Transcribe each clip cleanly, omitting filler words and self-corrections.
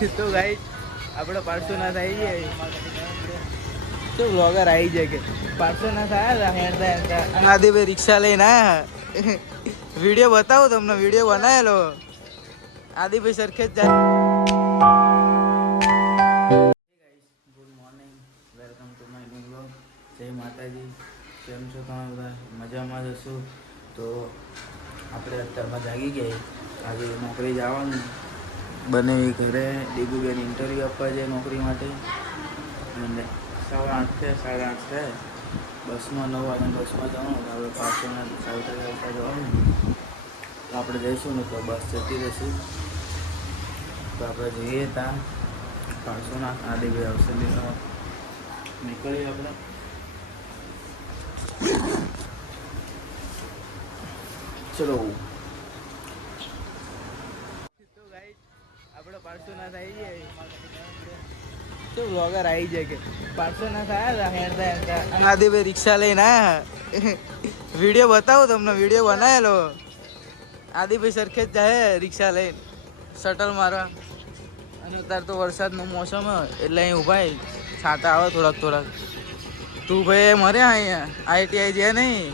તો ગાઈસ આપણે 500 ના થઈ જાય તો વ્લોગર આવી જાય કે 500 ના થયા હેડતા હેડતા આદિભાઈ રિક્ષા લઈને આયા વિડીયો બતાવો તમને વિડીયો બનાવેલો આદિભાઈ સરખેજ જાય. Good morning, welcome to my new vlog. જય માતાજી. કેમ છો તમે બધા? મજામાં જશો? તો આપણે અત્યારમાં જાગી ગયા. આજે નોકરી જવાનું બને ઘરે ડીગુબેન ઇન્ટરવ્યૂ આપવા જાય નોકરી માટે અને 8:30 થાય 8:30 બસમાં 9 વાગે બસમાં જવાનું. આપણે 500 ચાલતા જવાનું. તો આપણે જઈશું ને તો બસ જતી રહીશું. તો આપણે જઈએ ત્યાં 500 આદિભાઈ આવશે લેવા નીકળીએ આપણે. ચલો તો ગાઈસ આપણે 500 ના થઈ જાય તો વ્લોગર આવી જાય કે 500 ના થયા હેડતા હેડતા આદિભાઈ રિક્ષા લઈને આયા વિડીયો બતાવો તમને વિડીયો બનાવેલો આદિભાઈ સરખેજ જાય રિક્ષા લઈને શટલ મારવા. અને અત્યારે તો વરસાદનો મોસમ એટલે અહીં ઉભા છાતા આવે થોડાક તું ભાઈ મર્યા અહીંયા ITI છે નહીં.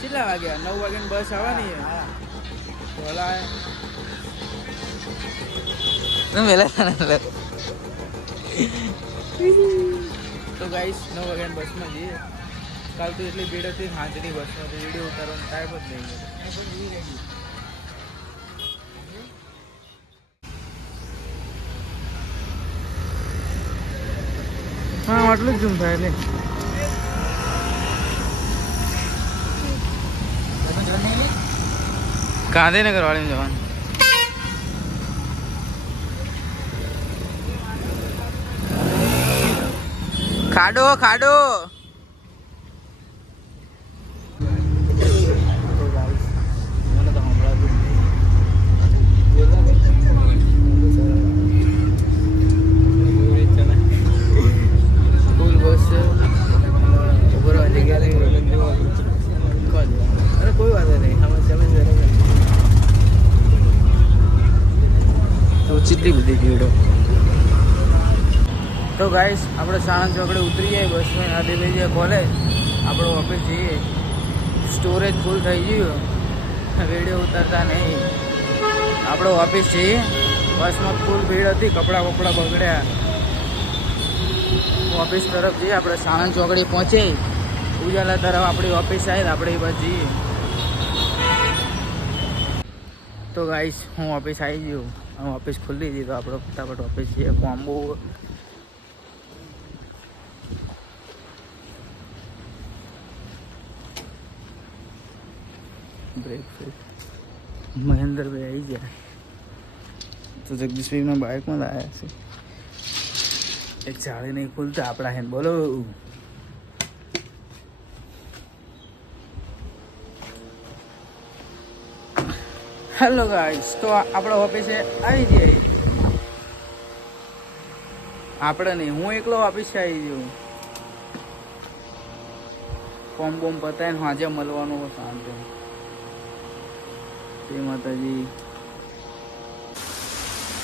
કેટલા વાગ્યા? 9 વાગ્યાની બસ આવવાની ભલા તો ગાઈસ 9 વાગ્યાની બસમાં જઈએ. કાલ તો એટલી ભીડ હતી હાજરી બસમાં તો વિડીયો ઉતારવાનો ટાઈમ જ નહીં. હા આટલું જ ઝૂમ થાય એટલે ગાંધીનગર વાળીમાં જવાનું. ખાડો ખાડો કોઈ વાત નહીં તો કેટલી બધી ભીડો. તો ગાઈસ આપણે સાણંદ ચોકડે ઉતરી જાય બસમાં આદિભાઈ જાય કોલેજ. આપણો ઓફિસ જઈએ. સ્ટોરેજ ફૂલ થઈ ગયું વિડીયો ઉતારતા નહીં. આપણો ઓફિસ જઈએ. બસમાં ફૂલ ભીડ હતી કપડાં બગડ્યા. ઓફિસ તરફ જઈએ આપણે સાણંદ ચોકડી પહોંચે ઉજાલા તરફ આપણી ઓફિસ આવી આપણે એ બાજુ જઈએ. તો ગાઈસ હું ઓફિસ આવી ગયો. ઓફિસ ખુલ્લી હતી તો આપણે ફટાફટ ઓફિસ જઈએ. કોમ્બો બ્રેકફાસ્ટ મહેન્દ્રભાઈ આવી ગયા તો જગદીશભાઈના બાઇકમાં લાવ્યા છે. એક જાળી નહીં ખુલતા આપણા હેન બોલો. હેલો ગાઈસ તો આપણા ઓફિસે આવી જાય. આપણે નહીં હું એકલો ઓફિસે આવી ગયો. ફોર્મ બોમ પતાવીને હાજે મળવાનું શાંતિ. જય માતાજી.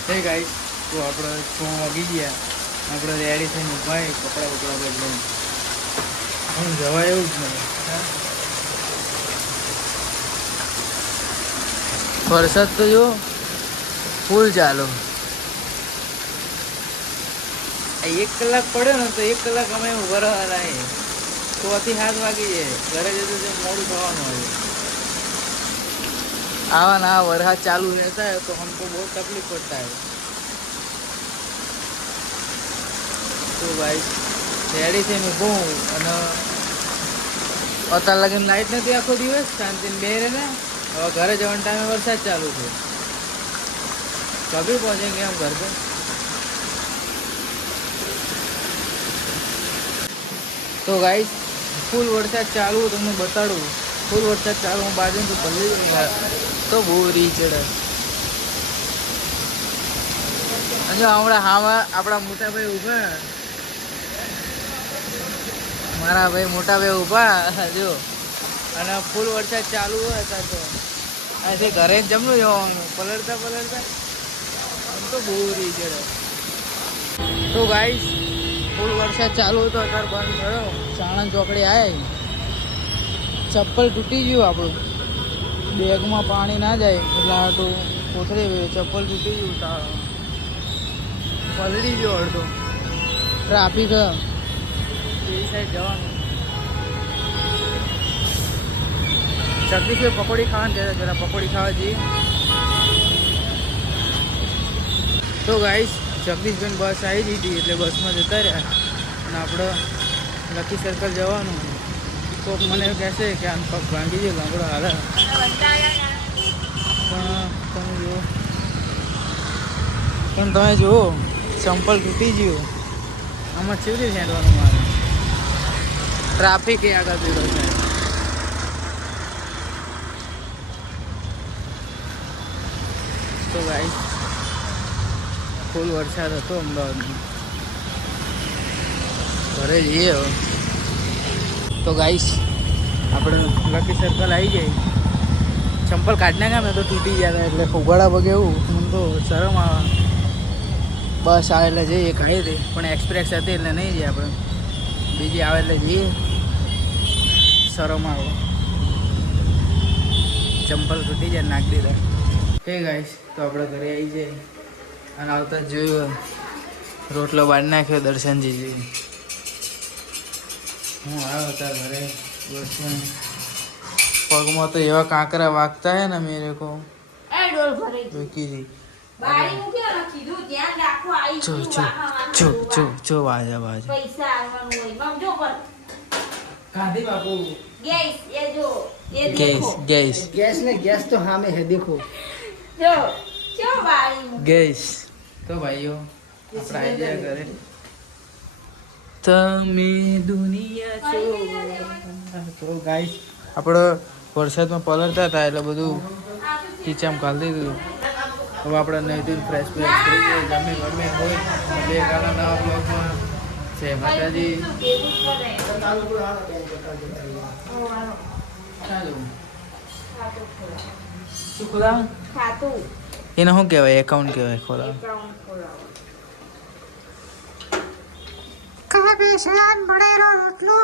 હે ગાઈસ તો આપણે 6 વાગી ગયા. આપણે રેડી થઈને ઉભા કપડાં બદલાઈને હું જવાય એવું જ નહીં. વરસાદ તો જો ફૂલ ચાલો. 1 કલાક પડ્યો ને તો 1 કલાક અમે ઉભા રહેવાના 6 થી 7 વાગી જાય. ઘરે જતું તો મોડું થવાનું હોય. आवा ना वरसाद चालू रहता है तो हमको बहुत तकलीफ पड़ता है. तो भाई रेडी थे मैं बहू અને અત્યારે લગીને લાઈટ નથી આખો દિવસ શાંતિને બેરે ને. હવે ઘરે જવાના ટાઈમે વરસાદ ચાલુ છે. કભી પહોંચેંગે हम घर पे. તો ગાઈસ ફૂલ વરસાદ ચાલુ તમને બતાડું. ફૂલ વરસાદ ચાલુ હું બાજુ તો ભલે તો બહુ રી ચડે. જો હમણાં હામાં આપણા મોટા ભાઈ ઊભા. મારા ભાઈ મોટા ભાઈ ઊભા જો. અને ફૂલ વરસાદ ચાલુ હોય તો અહીંથી ઘરે જમલું જવાનું પલળતા તો બહુ રીઝડ. તો ગાઈસ ફૂલ વરસાદ ચાલુ હતો, અત્યારે બંધ થયો. સાણંદ ચોકડી આવે, ચપ્પલ તૂટી ગયું આપણું, બેગમાં પાણી ના જાય એટલે આટલું કોથળી ચપ્પલ તૂટી ગયું, પલળી ગયો અડધો. ટ્રાફિક એ સાઈડ જવાનું. જગદીશભાઈ પકોડી ખાવાનું કહેતા, જરા પકોડી ખાવા જઈએ. તો ગાઈસ જગદીશભાઈ બસ આવી ગઈ હતી એટલે બસમાં જતા રહ્યા અને આપણે લકી સર્કલ જવાનું. કોક મને એવું કહેશે કે આમ પગ ભાંગી ગયો લાંબડો હાલ, પણ તમે જુઓ ચંપલ તૂટી ગયું. આમાં ચીવડી છેડવાનું મારે. ટ્રાફિક એ આગળ પીડો છે. તો ગાઈસ ફૂલ વરસાદ હતો અમદાવાદમાં. ઘરે જઈએ હવે. તો ગાઈસ આપણે લકી સર્કલ આવી જાય. ચંપલ કાઢી નાખ્યા મેં તો તૂટી ગયા એટલે ઉગાડા પગે એવું મને તો શરમ આવે. બસ આવે એટલે જઈએ કાઢી દે, પણ એક્સપ્રેસ હતી એટલે નહીં જઈએ આપણે. બીજી આવે એટલે જઈએ, શરમ આવે. ચંપલ તૂટી જાય નાખી દીધા. હે ગાઈસ તો આપણે ઘરે આવી જાય અને આવતા જોયું રોટલો બાંધી નાખ્યો દર્શનજી જેવી. હું આવ્યો હતા ઘરે બસમાં, પગમાં તો એવા કાંકરા વાગતા હે ને મેરે કો કીધી. જો વાજા વાજા ગાંધી બાપુ ગેસ ને ગેસ તો સામે હે દેખો. ગેસ તો ભાઈઓ આપણે આવી જાય ઘરે. તમે દુનિયા છો. તો ગાઈસ આપણે વરસાદમાં પલળતા હતા એટલે બધું કિચામ કાઢી દીધું. હવે આપણે નહીં ફ્રેશ થઈ ગઈ, જમી ગમે હોય. બે કાલા નવા બ્લોગમાં છે માતાજી. શું ખોલાવ એને શું કહેવાય? એકાઉન્ટ કહેવાય. ખોલાવ રોટલો